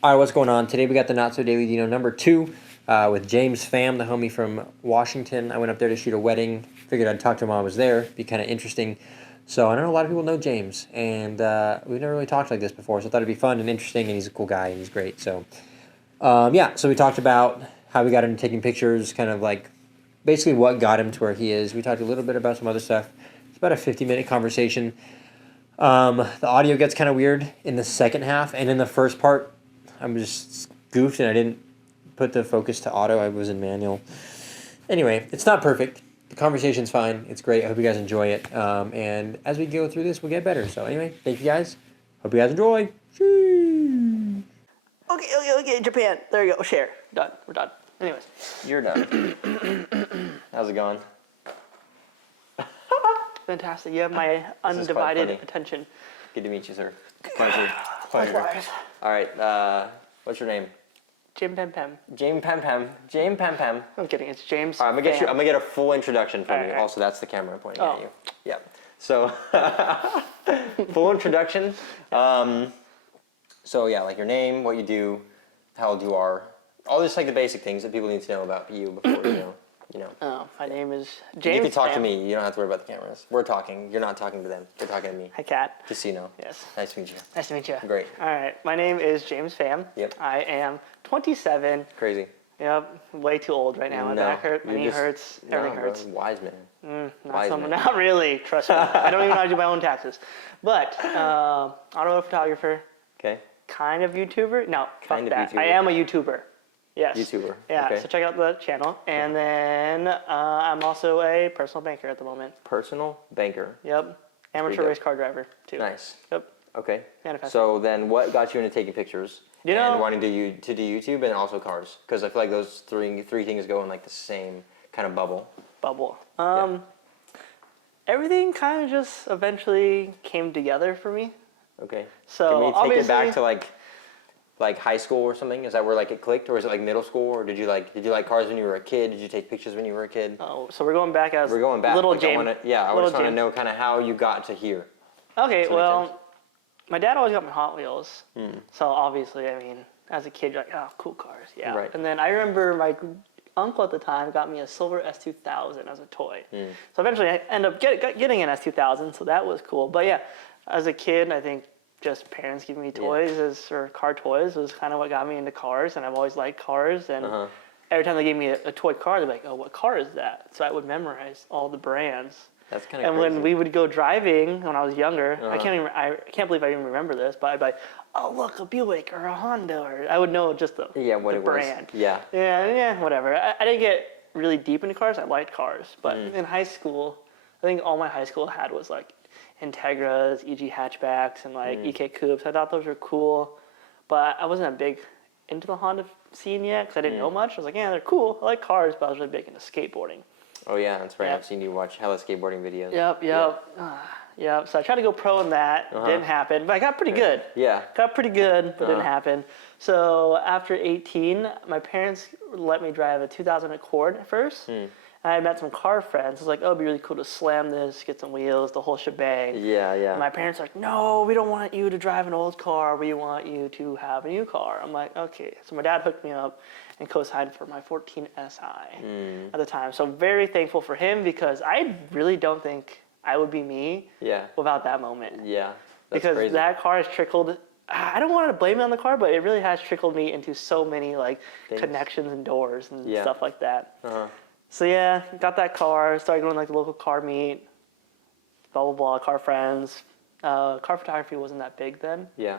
All right, what's going on? Today we got the Not So Daily Dino number 2 with James Pham, the homie from Washington. I went up there to shoot a wedding. Figured I'd talk to him while I was there. Be kind of interesting. So I know a lot of people know James, and we've never really talked like this before. So I thought it'd be fun and interesting, and he's a cool guy, and he's great. So yeah, so we talked about how we got into taking pictures, kind of like basically what got him to where he is. We talked a little bit about some other stuff. It's about a 50-minute conversation. The audio gets kind of weird in the second half, and in the first part, I'm just goofed and I didn't put the focus to auto. I was in manual. Anyway, it's not perfect. The conversation's fine. It's great. I hope you guys enjoy it. And as we go through this, we'll get better. So anyway, thank you guys. Hope you guys enjoy. Sheesh. Okay, Japan. There you go. Share. Done. We're done. Anyways. You're done. How's it going? Fantastic. You have my undivided attention. Good to meet you, sir. Pleasure. All right. What's your name? Jim Pam Pam. James Pam Pam. James Pam Pam. I'm kidding. It's James. All right, I'm gonna get a full introduction from you. Right. Also, that's the camera I'm pointing at you. Yeah. So, full introduction. So yeah, like your name, what you do, how old you are, all just like the basic things that people need to know about you before you know. Oh, my name is James. You can talk to Pham. me. You don't have to worry about the cameras. We're talking. You're not talking to them. They're talking to me. Hi, Kat. Just so you know. Yes. Nice to meet you. Nice to meet you. Great. All right. My name is James Pham. Yep. I am 27. Crazy. Yep. Way too old right now. My back hurts. My knee hurts. Everything hurts. Wise man. Not really. Trust me. I don't even know how to do my own taxes. But automotive photographer. Okay. Kind of YouTuber. No, fuck Kind of that. YouTuber. I am a YouTuber. Yes. YouTuber. Yeah. Okay. So check out the channel. And then I'm also a personal banker at the moment. Personal banker. Yep. Amateur race car driver too. Nice. Yep. Okay. Manifesting. So then, what got you into taking pictures and wanting to do YouTube and also cars? Because I feel like those three things go in like the same kind of bubble. Everything kind of just eventually came together for me. Okay. So can we take it back to like high school or something? Is that where like it clicked, or is it like middle school, or did you like cars when you were a kid? Did you take pictures when you were a kid? Oh, so we're going back as little like, James. I just want to know kind of how you got to here. Okay, well, my dad always got me Hot Wheels. So obviously, I mean, as a kid, you're like, oh, cool cars, yeah. Right. And then I remember my uncle at the time got me a silver S2000 as a toy. So eventually, I ended up getting an S2000, so that was cool. But yeah, as a kid, I think just parents giving me toys or car toys was kind of what got me into cars, and I've always liked cars. And every time they gave me a toy car, they'd be like, oh, what car is that? So I would memorize all the brands. That's kind of crazy. And when we would go driving when I was younger, I can't believe I even remember this, but I'd be like, oh, look, a Buick or a Honda, or I would know just the brand. Yeah. Yeah, whatever. I didn't get really deep into cars. I liked cars, but in high school, I think all my high school had was like Integras, EG hatchbacks, and like EK coupes. I thought those were cool, but I wasn't a big into the Honda scene yet because I didn't know much. I was like, yeah, they're cool. I like cars, but I was really big into skateboarding. Oh yeah, that's right. Yep. I've seen you watch hella skateboarding videos. Yep. So I tried to go pro in that. Didn't happen, but I got pretty good. Yeah. Got pretty good, but didn't happen. So after 18, my parents let me drive a 2000 Accord at first. And I met some car friends. It was like, oh, it'd be really cool to slam this, get some wheels, the whole shebang. Yeah. And my parents are like, no, we don't want you to drive an old car. We want you to have a new car. I'm like, okay. So my dad hooked me up and co-signed for my 14 SI at the time. So very thankful for him because I really don't think I would be me without that moment. Yeah, that's crazy. That car has trickled. I don't want to blame it on the car, but it really has trickled me into so many like connections and doors and stuff like that. So yeah, got that car, started going to like the local car meet, blah, blah, blah, car friends. Car photography wasn't that big then. Yeah.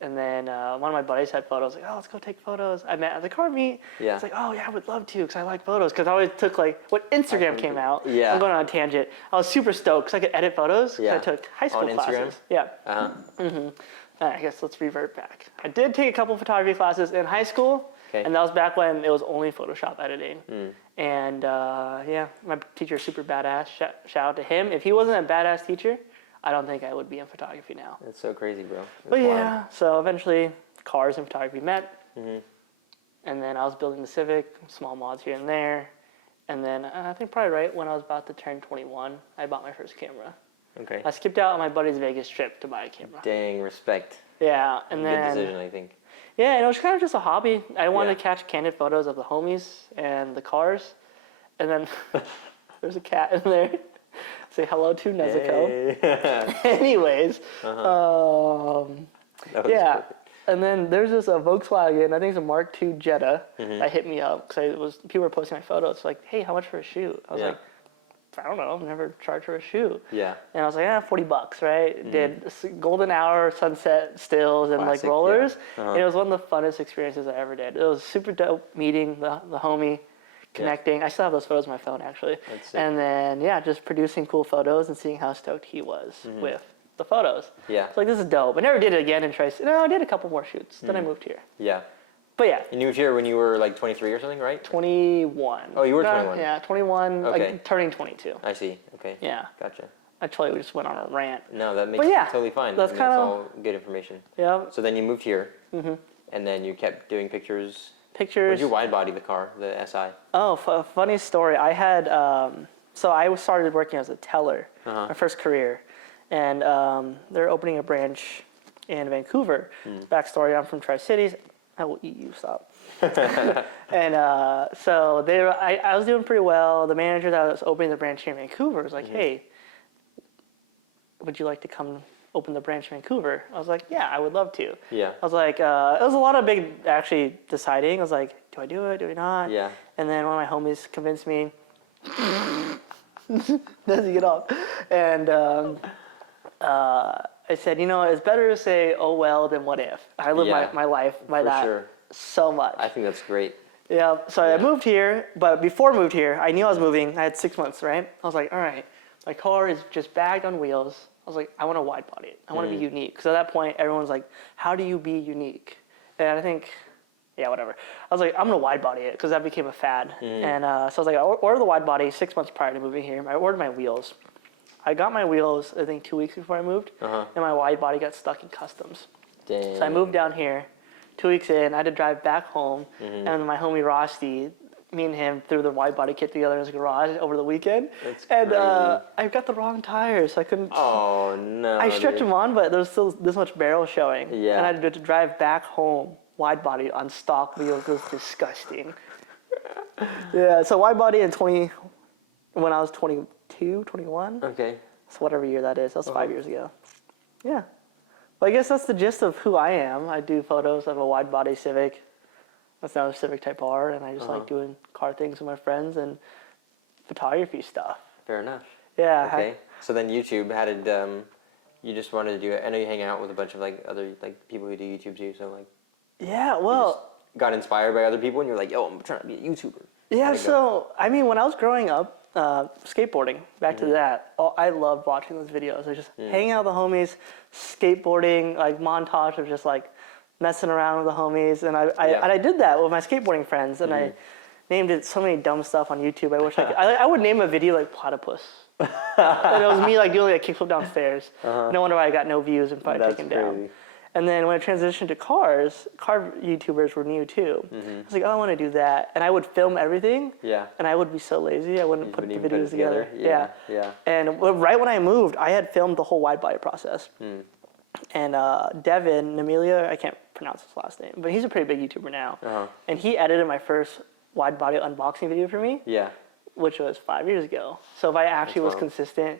And then one of my buddies had photos, like, oh, let's go take photos. I met at the car meet. Yeah. It's like, oh, yeah, I would love to because I like photos. Because I always took, like, when Instagram came out. Yeah. I'm going on a tangent. I was super stoked because I could edit photos. Yeah. I took high school classes. Yeah. I guess let's revert back. I did take a couple photography classes in high school. Okay. And that was back when it was only Photoshop editing. And my teacher's super badass. Shout out to him. If he wasn't a badass teacher, I don't think I would be in photography now. That's so crazy, bro. But yeah, so eventually cars and photography met. And then I was building the Civic, small mods here and there. And then I think probably right when I was about to turn 21, I bought my first camera. Okay. I skipped out on my buddy's Vegas trip to buy a camera. Dang, respect. Yeah, and then... Good decision, I think. Yeah, and it was kind of just a hobby. I wanted to catch candid photos of the homies and the cars, and then there's a cat in there. Say hello to Nezuko. Hey. Anyways, yeah. Perfect. And then there's this Volkswagen, I think it's a Mark II Jetta, that hit me up because people were posting my photos. Like, hey, how much for a shoot? I was like, I don't know, I've never charged for a shoot. Yeah. And I was like, $40, right? Did golden hour sunset stills and like rollers. Yeah. And it was one of the funnest experiences I ever did. It was super dope meeting the homie, connecting. I still have those photos on my phone actually. And then just producing cool photos and seeing how stoked he was with the photos. Yeah. So like, this is dope. I never did it again in Trace. No, I did a couple more shoots. Then I moved here. Yeah. But yeah. You moved here when you were like 23 or something, right? 21. Oh, you were 21. Yeah, 21, like turning 22. I see. Okay. Yeah. Gotcha. I totally just went on a rant. No, that makes it totally fine. That's kind of all good information. Yeah. So then you moved here, and then you kept doing pictures. What did you wide body the car, the SI? Oh, funny story. I had, so I started working as a teller, my first career, and they're opening a branch in Vancouver. Backstory, I'm from Tri-Cities. I will eat you, stop. And so I was doing pretty well. The manager that was opening the branch here in Vancouver was like, hey, would you like to come open the branch in Vancouver? I was like, yeah, I would love to. Yeah. I was like, it was a lot of big actually deciding. I was like, do I do it? Do I not? Yeah. And then one of my homies convinced me. Doesn't get off. And I said, it's better to say, oh, well, than what if. I live my life by that so much. I think that's great. Yeah, so I moved here, but before I moved here, I knew I was moving. I had 6 months, right? I was like, all right, my car is just bagged on wheels. I was like, I want to wide body it. I want to be unique. Because at that point, everyone's like, how do you be unique? And I think, whatever. I was like, I'm going to wide body it because that became a fad. And so I was like, I ordered the wide body 6 months prior to moving here. I ordered my wheels. I got my wheels, I think, 2 weeks before I moved, and my wide body got stuck in customs. Dang. So I moved down here. 2 weeks in, I had to drive back home, and my homie Rosti, me and him threw the wide body kit together in his garage over the weekend. That's crazy. I got the wrong tires, so I couldn't. Oh no! I stretched them on, but there was still this much barrel showing, and I had to drive back home wide body on stock wheels. It was disgusting. Yeah, so wide body when I was 22, 21. Okay. So whatever year that is. That was 5 years ago. Yeah. Well, I guess that's the gist of who I am. I do photos of a wide body Civic. That's now a Civic Type R, and I just like doing car things with my friends and photography stuff. Fair enough. Yeah. Okay. So then YouTube, how did you just wanted to do it? I know you hang out with a bunch of other people who do YouTube too. So yeah, well, you got inspired by other people, and you're like, yo, I'm trying to be a YouTuber. Yeah. So I mean, when I was growing up. Skateboarding, back to that. Oh, I loved watching those videos. I was just hanging out with the homies, skateboarding, montage of just messing around with the homies. And I did that with my skateboarding friends, and I named it so many dumb stuff on YouTube. I wish I would name a video Platypus. And it was me doing a kickflip downstairs. No wonder why I got no views and probably taken down. And then when I transitioned to car YouTubers were new too. I was like, oh, I want to do that. And I would film everything. Yeah. And I would be so lazy, I wouldn't put the videos together. Yeah. And right when I moved, I had filmed the whole wide body process. And Devin Namelia, I can't pronounce his last name, but he's a pretty big YouTuber now. And he edited my first wide body unboxing video for me. Yeah. Which was 5 years ago. So if I actually was consistent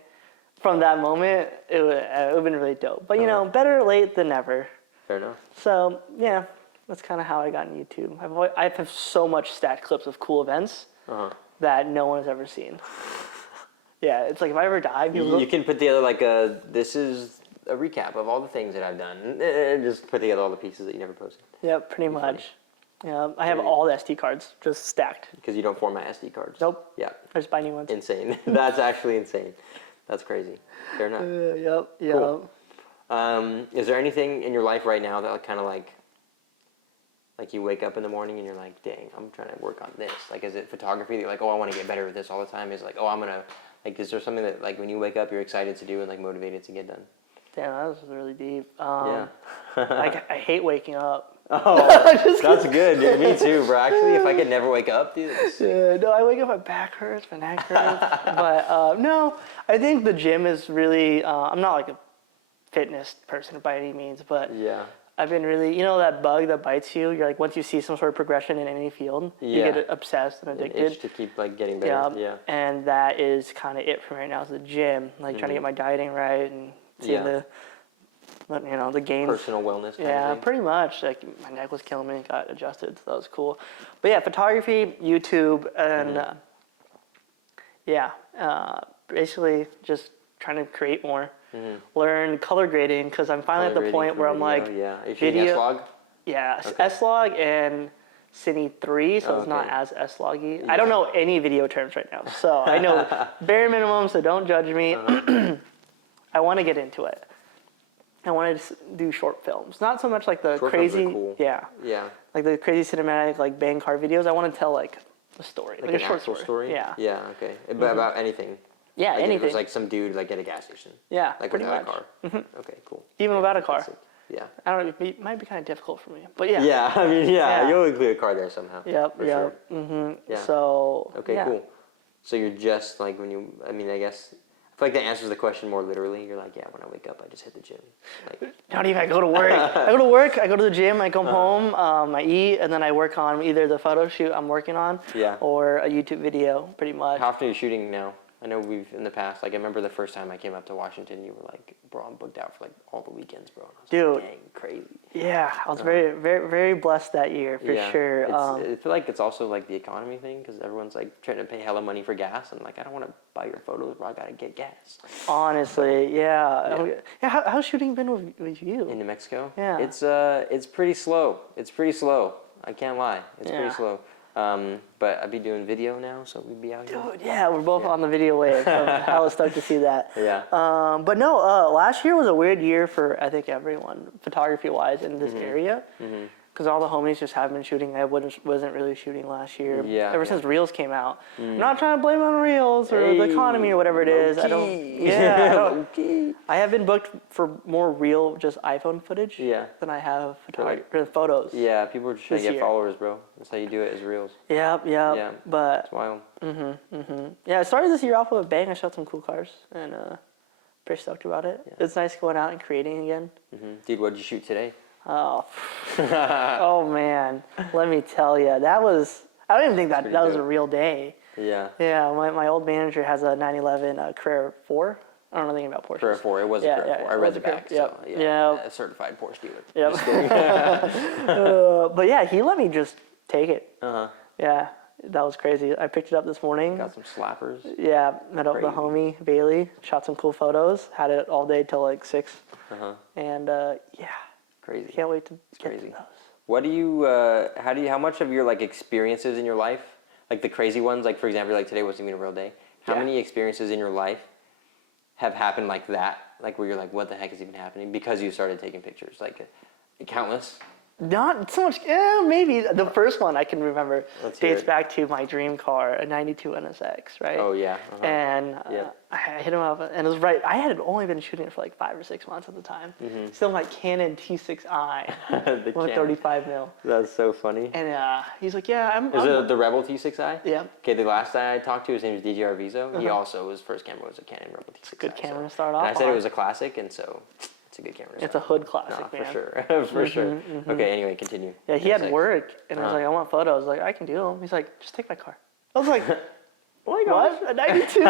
from that moment, it would have been really dope. But, better late than never. Fair enough. So, yeah, that's kind of how I got on YouTube. I have so much stat clips of cool events that no one has ever seen. Yeah, it's like if I ever die, people... You can put together this is a recap of all the things that I've done. And just put together all the pieces that you never posted. Yeah, pretty much. Yeah, I have all the SD cards just stacked. Because you don't format SD cards? Nope. Yeah. I just buy new ones. Insane. That's actually insane. That's crazy. Fair enough. Yep. Cool. Is there anything in your life right now that kind of like you wake up in the morning and you're like, dang, I'm trying to work on this? Is it photography that you're like, oh, I want to get better at this all the time? Is oh, I'm going to, is there something that when you wake up you're excited to do and motivated to get done? Damn, that was really deep. Yeah. I hate waking up. Oh, that's good. Dude. Me too, bro. Actually, if I could never wake up, dude. Yeah, no, I wake up, my back hurts, my neck hurts. But no, I think the gym is really. I'm not a fitness person by any means, but yeah, I've been really, you know, that bug that bites you. You're like, once you see some sort of progression in any field, you get obsessed and addicted. An itch to keep like getting better. Yeah. And that is kind of it for me right now. Is the gym, like trying to get my dieting right and see the gains. Personal wellness. Kind of thing. Pretty much. Like my neck was killing me, got adjusted, so that was cool. But yeah, photography, YouTube, and basically just trying to create more. Learn color grading because I'm finally at the point where I'm like, video. S-Log? Yeah, okay. S-Log and Cine 3, so it's not as S-Loggy. I don't know any video terms right now, so I know bare minimum, so don't judge me. I want to get into it. I want to do short films, not so much like the short crazy, cool. Like the crazy cinematic like bang car videos. I want to tell like a story, like a short story. Yeah. Yeah. Okay. But about anything. Yeah, like anything. It was like some dude like at a gas station. Yeah, like pretty without much. a car. Okay, cool. Even without a car. Yeah. I don't know. It might be kind of difficult for me, but yeah. Yeah, I mean, you'll include a car there somehow. Yep. Sure. Yeah. So. Okay, cool. So you're just like when you. I mean, I guess. I feel like that answers the question more literally. You're like, when I wake up, I just hit the gym. Like, not even. I go to work. I go to the gym. I come home. I eat, and then I work on either the photo shoot I'm working on, or a YouTube video. Pretty much. How often are you shooting now? I know we've in the past. Like I remember the first time I came up to Washington, you were like, "Bro, I'm booked out for like all the weekends, bro." And I was dude, like, dang, crazy. Yeah, I was very, very, very blessed that year for sure. I feel like it's also like the economy thing because everyone's like trying to pay hella money for gas, and like I don't want to buy your photos, bro. I gotta get gas. Honestly, how's shooting been with you in New Mexico? Yeah, it's pretty slow. It's pretty slow. I can't lie. It's pretty slow. But I'd be doing video now, so we'd be out here. Dude, yeah, we're both on the video wave. So I was stoked to see that. Yeah. But no, last year was a weird year for, I think, everyone, photography-wise in this area. Because all the homies just have been shooting. I wasn't really shooting last year. Ever since Reels came out. I'm not trying to blame it on Reels or the economy or whatever it is. I have been booked for more real, just iPhone footage than I have photos. Yeah, people are just trying to get followers, bro. That's how you do it, is Reels. Yeah. But it's wild. Yeah, I started this year off with a bang. I shot some cool cars and pretty stoked about it. Yeah. It's nice going out and creating again. Dude, what did you shoot today? Oh, man, let me tell you, I don't even think that was a real day. Yeah. Yeah, my old manager has a 911 Carrera 4. I don't know anything about Porsche. Carrera 4, it was a Carrera 4. I read the back, so a certified Porsche dealer. Yep. Just kidding. But yeah, he let me just take it. Yeah, that was crazy. I picked it up this morning. Got some slappers. Yeah, met up with the homie, Bailey, shot some cool photos, had it all day till like 6. And crazy. Can't wait to get to those. What do you, how much of your like experiences in your life, like the crazy ones, like for example, like today wasn't even a real day. How many experiences in your life have happened like that? Like where you're like, what the heck is even happening? Because you started taking pictures, like countless. Not so much. Maybe the first one I can remember dates back to my dream car, a '92 NSX, right? Oh yeah. And I hit him up, and it was right. I had only been shooting it for like 5 or 6 months at the time. Still my Canon T6i with 35 mil. That's so funny. And he's like, "Yeah, Is it the Rebel T6i? Yeah. Okay, the last guy I talked to, his name is DJ Arvizo. He also, his first camera was a Canon Rebel T6i. Good camera to start off. And I said it was a classic, and so. It's a good camera. It's a hood classic, man. For sure. Okay, anyway, continue. Yeah, he had work, and I was like, I want photos. Like, I can do them. He's like, just take my car. I was like, oh my gosh, a 92?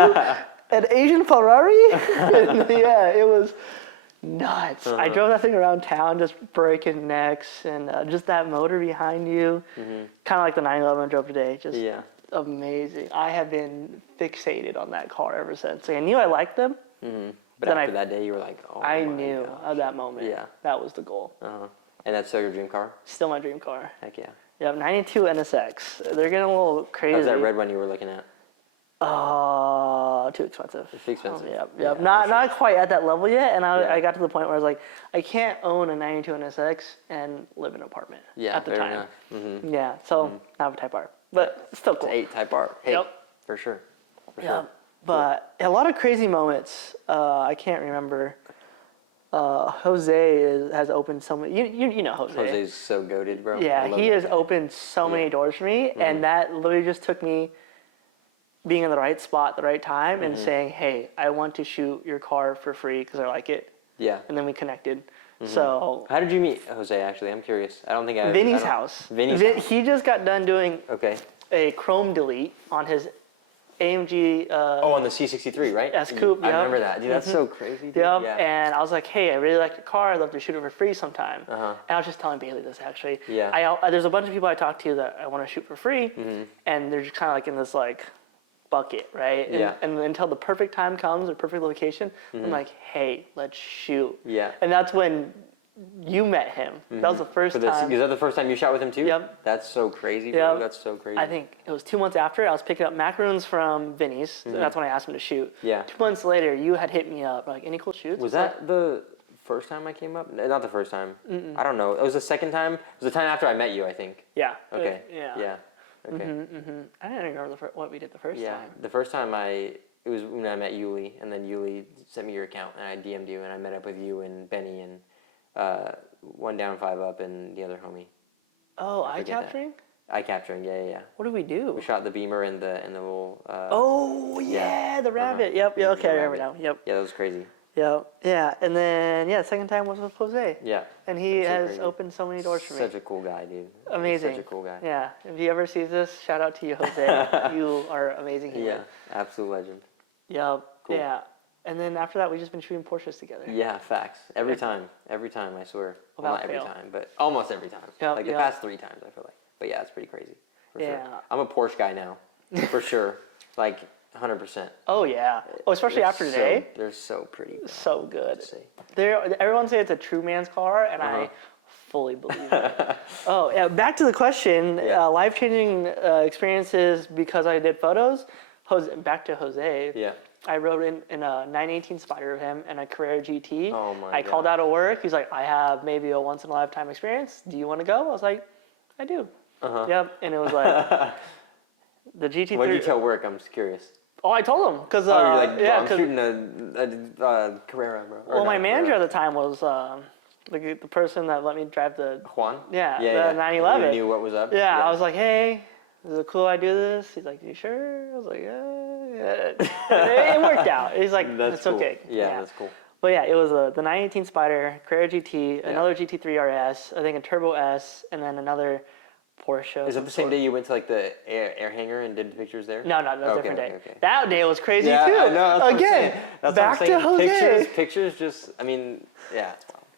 An Asian Ferrari? Yeah, it was nuts. I drove that thing around town, just breaking necks, and just that motor behind you, kind of like the 911 I drove today. Just amazing. I have been fixated on that car ever since. Like, I knew I liked them. But after that day, you were like, oh I knew at that moment. Yeah. That was the goal. And that's still your dream car? Still my dream car. Heck yeah. Yep, 92 NSX. They're getting a little crazy. How's that red one you were looking at? Too expensive. It's too expensive. Yep. Not quite at that level yet, and I got to the point where I was like, I can't own a 92 NSX and live in an apartment at the time. Yeah, so not a Type R, but still cool. It's 8 Type R. Hey, for sure. But a lot of crazy moments. I can't remember. Jose has opened so many. You know Jose. Jose's so goated, bro. Yeah, he has opened so many doors for me, and that literally just took me being in the right spot at the right time and saying, hey, I want to shoot your car for free because I like it. Yeah. And then we connected. So how did you meet Jose? Actually, I'm curious. I don't think I. Vinny's house. Vinny's house. He just got done doing a chrome delete on his AMG. On the C63, right? S Coupe. I remember that, dude. That's so crazy. Dude. Yep. Yeah. And I was like, hey, I really like your car. I'd love to shoot it for free sometime. And I was just telling Bailey this actually. Yeah. There's a bunch of people I talk to that I want to shoot for free, and they're just kind of like in this like bucket, right? And until the perfect time comes or perfect location, I'm like, hey, let's shoot. Yeah. And that's when you met him. That was the first time. Is that the first time you shot with him too? Yep. That's so crazy, bro. Yep. That's so crazy. I think it was 2 months after. I was picking up macaroons from Vinny's. That's when I asked him to shoot. Yeah. 2 months later, you had hit me up like, any cool shoots? Was that the first time I came up? Not the first time. I don't know. It was the second time. It was the time after I met you, I think. Yeah. Okay. Yeah. Okay. I didn't remember what we did the first time. Yeah. The first time it was when I met Yuli, and then Yuli sent me your account, and I DM'd you, and I met up with you and Benny and 1 down, 5 up, and the other homie. Oh, eye capturing? Eye capturing, yeah. What did we do? We shot the Beamer and the little. The rabbit. Yep. Yeah. Okay, I remember now. Yep. Yeah, that was crazy. Yep. Yeah, and then the second time was with Jose. Yeah. And he has opened so many doors for me. Such a cool guy, dude. Amazing. Such a cool guy. Yeah. If he ever sees this, shout out to you, Jose. You are amazing human. Yeah. Absolute legend. Yep. Cool. Yeah. And then after that, we've just been shooting Porsches together. Yeah, facts. Every time, I swear. Well, not every fail. time, but almost every time. Yep, The past 3 times, I feel like. But yeah, it's pretty crazy. For sure. I'm a Porsche guy now, for sure. Like 100%. Oh yeah. Oh, especially after today. They're so pretty. Bro. So good. Everyone say it's a true man's car, and I fully believe it. Oh yeah. Back to the question. Life-changing experiences because I did photos. Back to Jose. Yeah. I rode in a 918 Spider of him and a Carrera GT. Oh my God. I called out of work. He's like, I have maybe a once in a lifetime experience. Do you want to go? I was like, I do. Yep. And it was like the GT3. What did you tell work? I'm just curious. Oh, I told him because you're like, I'm shooting a Carrera, bro. Well, my manager at the time was the person that let me drive the Juan. Yeah, the 911. You knew what was up. Yeah, I was like, hey, is it cool I do this? He's like, you sure? I was like, yeah. It worked out. He's like, it's cool. Okay. Yeah, that's cool. But yeah, it was the 918 Spider, Carrera GT, another GT3 RS, I think a Turbo S, and then another Porsche. Is it the same day you went to like the air hangar and did pictures there? No, that was a different day. Okay. That day was crazy too. I know, Again, back to Jose. Pictures just, I mean, yeah.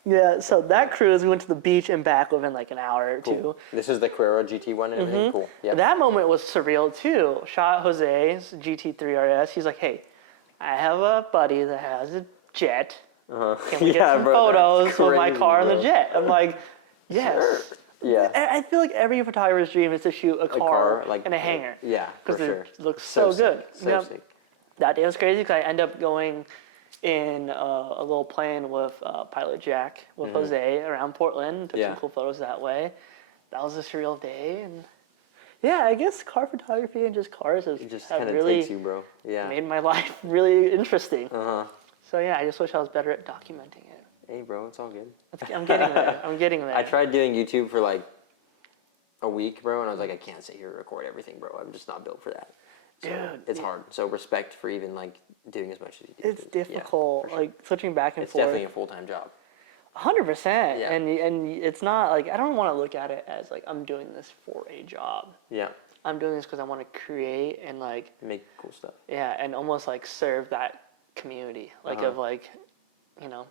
Yeah, so that cruise, we went to the beach and back within like an hour or two. This is the Carrera GT one and everything? Cool. Yeah. That moment was surreal too. Shot Jose's GT3 RS. He's like, hey, I have a buddy that has a jet. Can we get some photos with my car and the jet? I'm like, yes. Sure. Yeah. I feel like every photographer's dream is to shoot a car like, in a hangar. Yeah, because it looks so good. So sick. That day was crazy because I ended up going in a little plane with Pilot Jack with Jose around Portland. Took some cool photos that way. That was a surreal day, and I guess car photography and just cars has really takes you, bro. Yeah. made my life really interesting. So I just wish I was better at documenting it. Hey, bro, it's all good. I'm getting there. I'm getting there. I tried doing YouTube for like a week, bro, and I was like, I can't sit here and record everything, bro. I'm just not built for that. So Dude, it's hard. So respect for even like doing as much as you do. It's difficult, sure. like switching back and it's forth. It's definitely a full-time job. 100%. Yeah. And it's not like, I don't want to look at it as like I'm doing this for a job. Yeah. I'm doing this because I want to create and like make cool stuff. Yeah, and almost like serve that community, like of like,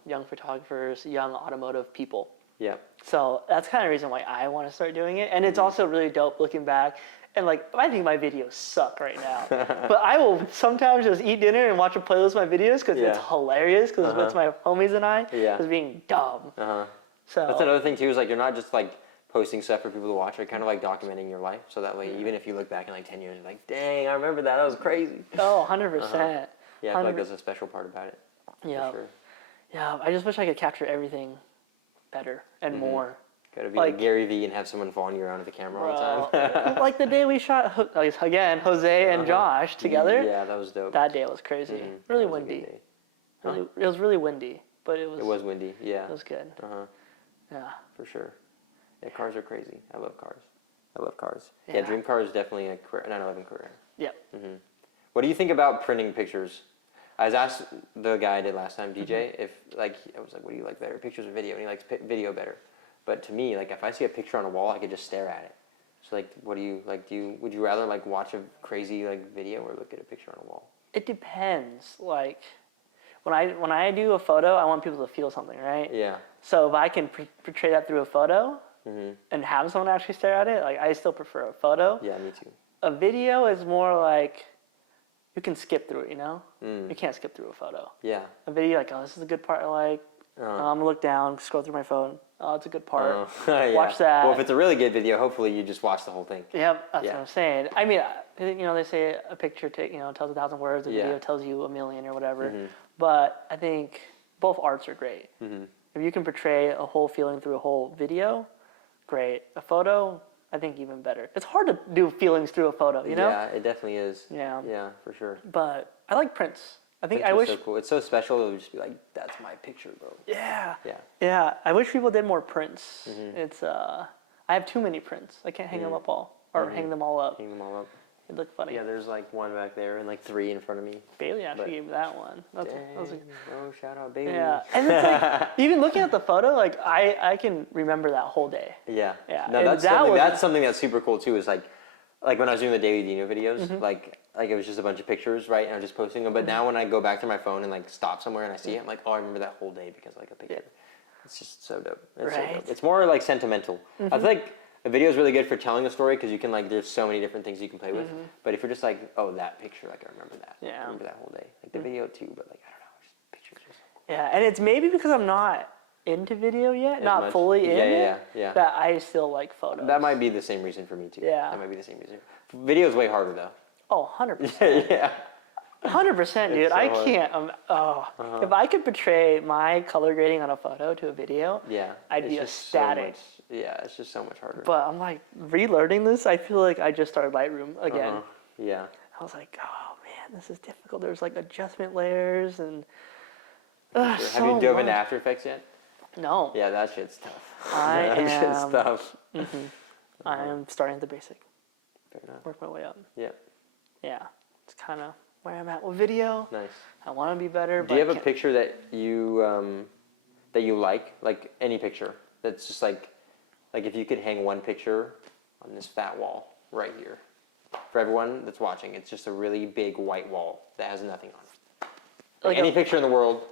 young photographers, young automotive people. Yeah. So that's kind of the reason why I want to start doing it, and it's also really dope looking back. And like, I think my videos suck right now, but I will sometimes just eat dinner and watch a playlist of my videos because it's hilarious because it's my homies and I just being dumb. So that's another thing too, is like you're not just like posting stuff for people to watch, you're kind of like documenting your life, so that way even if you look back in like 10 years, you're like, dang, I remember that was crazy. Oh, 100%. Yeah, I feel like there's a special part about it. Yeah. For sure. Yeah, I just wish I could capture everything better and more. Gotta be like Gary Vee and have someone following you around with the camera all the time. Like the day we shot, again, Jose and Josh together. Yeah, that was dope. That day was crazy. Really windy. It was really windy, but it was... It was windy, yeah. It was good. Yeah. For sure. Yeah, cars are crazy. I love cars. Yeah, dream car is definitely a 911 Carrera. Yep. What do you think about printing pictures? I was asked the guy I did last time, DJ, if like I was like, what do you like better, pictures or video? And he likes video better. But to me, like if I see a picture on a wall, I could just stare at it. So like, what do you like? Would you rather like watch a crazy like video or look at a picture on a wall? It depends. Like when I do a photo, I want people to feel something, right? Yeah. So if I can portray that through a photo and have someone actually stare at it, like I still prefer a photo. Yeah, me too. A video is more like you can skip through it, you know? You can't skip through a photo. Yeah. A video, like, oh, this is a good part. Like, I'm going to look down, scroll through my phone. Oh, it's a good part. Yeah. Watch that. Well, if it's a really good video, hopefully you just watch the whole thing. Yep, that's what I'm saying. I mean, you know, they say a picture tells 1,000 words, a video tells you 1,000,000 or whatever. But I think both arts are great. If you can portray a whole feeling through a whole video, great. A photo, I think even better. It's hard to do feelings through a photo, you know? Yeah, it definitely is. Yeah. Yeah, for sure. But I like prints. I think Prints I wish. So cool. It's so special. It would just be like, that's my picture, bro. Yeah. Yeah. Yeah. I wish people did more prints. It's I have too many prints. I can't hang them up all or hang them all up. Hang them all up. It'd look funny. Yeah, there's like one back there and like 3 in front of me. Bailey actually gave me that one. That's Oh, shout out Bailey. yeah. And it's like even looking at the photo, like I can remember that whole day. Yeah. Yeah. No, that's something that's super cool too. Is like when I was doing the Daily Dino videos, like it was just a bunch of pictures, right? And I was just posting them. But now when I go back to my phone and like stop somewhere and I see it, I'm like, oh, I remember that whole day because like a picture. Yeah. It's just so dope. It's so dope. It's more like sentimental. I feel like a video is really good for telling a story because you can like there's so many different things you can play with. But if you're just like, oh, that picture, like I remember that. Yeah. I remember that whole day. Like the video too, but like I don't know, just pictures are so cool. Yeah, and it's maybe because I'm not into video yet, not fully in it, that I still like photos. That might be the same reason for me too. Yeah. That might be the same reason. Video is way harder though. Oh, 100%. Yeah. 100%, dude. So I hard. can't. If I could portray my color grading on a photo to a video, I'd be ecstatic. It's just so much harder. But I'm like, relearning this, I feel like I just started Lightroom again. Yeah. I was like, oh man, this is difficult. There's like adjustment layers and. Have you dove into After Effects yet? No. Yeah, that shit's tough. That shit's tough. I am starting at the basic. Fair enough. Work my way up. Yeah. Yeah. It's kind of where I'm at with video. Nice. I want to be better. Do you have a picture that you like any picture that's just like if you could hang one picture on this fat wall right here, for everyone that's watching, it's just a really big white wall that has nothing on it. Like any picture in the world.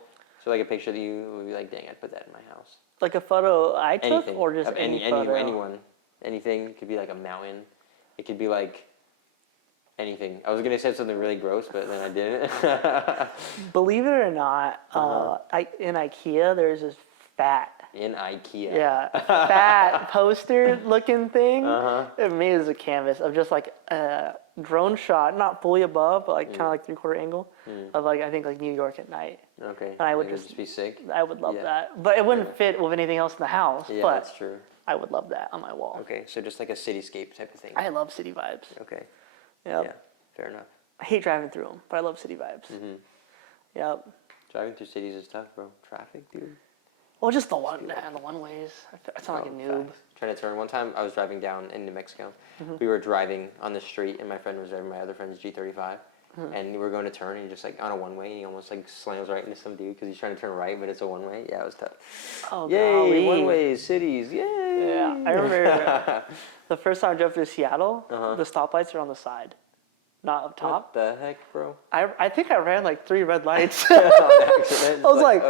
So like a picture that you would be like, dang, I'd put that in my house. Like a photo I took, Anything. or just photo? Anyone, anything. It could be like a mountain. It could be like anything. I was gonna say something really gross, but then I didn't. Believe it or not, in IKEA there's this fat. In IKEA. Yeah, fat poster looking thing. It made as a canvas of just like a drone shot, not fully above, but like kind of like 3/4 angle of like I think like New York at night. Okay. And I would just be sick. I would love that, but it wouldn't fit with anything else in the house. Yeah, but that's true. I would love that on my wall. Okay, so just like a cityscape type of thing. I love city vibes. Okay. Yep. Yeah, fair enough. I hate driving through them, but I love city vibes. Yep. Driving through cities is tough, bro. Traffic, dude. Well, just the one ways. I sound like a noob. Facts. Trying to turn. One time I was driving down in New Mexico. We were driving on the street, and my friend was driving my other friend's G35. And we were going to turn, and he just like on a one-way, and he almost like slams right into some dude because he's trying to turn right, but it's a one-way. Yeah, it was tough. Oh, yay, golly. one-ways, cities, yay! Yeah, I remember the first time I drove through Seattle, the stoplights are on the side, not up top. What the heck, bro? I think I ran like 3 red lights. On accident. I was like,